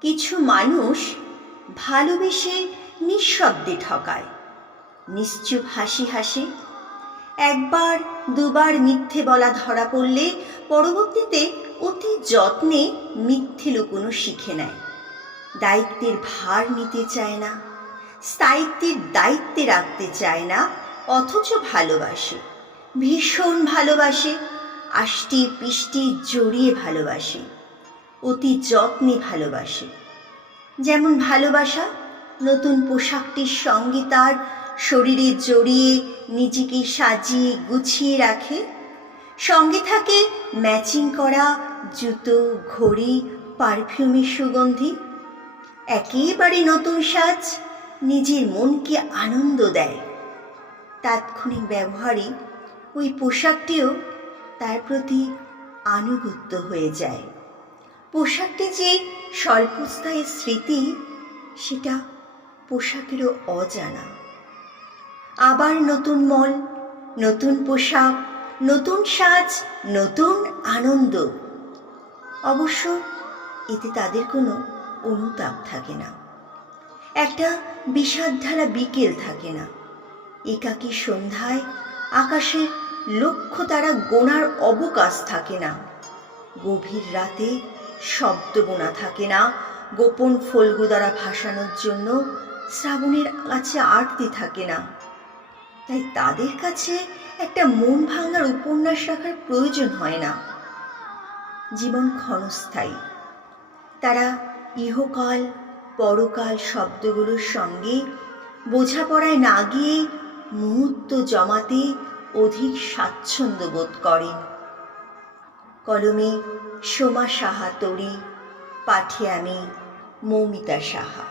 কিছু মানুষ ভালোবেসে নিঃশব্দে ঠকায়। নিশ্চুপ হাসি হাসে। একবার, দুবার মিথ্যে বলা ধরা পড়লে পরবর্তীতে অতি যত্নে মিথ্যে লুকোনো শিখে নেয়। দায়িত্বের ভার নিতে চায় না, স্থায়িত্বের দায়িত্বে রাখতে চায় না, অথচ ভালোবাসে। ভীষণ ভালোবাসে আষ্টি পিষ্টি জড়িয়ে ভালোবাসে। অতি যত্নে ভালোবাসে। যেমন ভালোবাসা নতুন পোশাকটির সঙ্গে তার শরীরে জড়িয়ে নিজেকে সাজিয়ে গুছিয়ে রাখে। সঙ্গে থাকে ম্যাচিং করা জুতো, ঘড়ি, পারফিউমের সুগন্ধি। একেবারে নতুন সাজ নিজের মনকে আনন্দ দেয়। তাৎক্ষণিক ব্যবহারে ওই পোশাকটিও তার প্রতি আনুগত্য হয়ে যায়। পোশাকটি যে স্বল্পস্থায়ী স্মৃতি, সেটা পোশাকেরও অজানা। আবার নতুন মল, নতুন পোশাক, নতুন সাজ, নতুন আনন্দ। অবশ্য এতে তাদের কোনো অনুতাপ থাকে না। একটা বিষাদধারা বিকেল থাকে না। একাকী সন্ধ্যায় আকাশের লক্ষ্য তারা গোনার অবকাশ থাকে না। গভীর রাতে শব্দ বোনা থাকে না। গোপন ফলগু দ্বারা ভাসানোর জন্য শ্রাবণের কাছে আরতি থাকে না। তাই তাদের কাছে একটা মন ভাঙার উপন্যাস রাখার প্রয়োজন হয় না। জীবন ক্ষণস্থায়ী। তারা ইহকাল, পরকাল শব্দগুলোর সঙ্গে বোঝাপড়ায় না গিয়ে মুহূর্ত জমাতে অধিক স্বাচ্ছন্দ্য বোধ করেন। কলমে সোমা সাহা তরি পাঠে আমি মৌমিতা সাহা।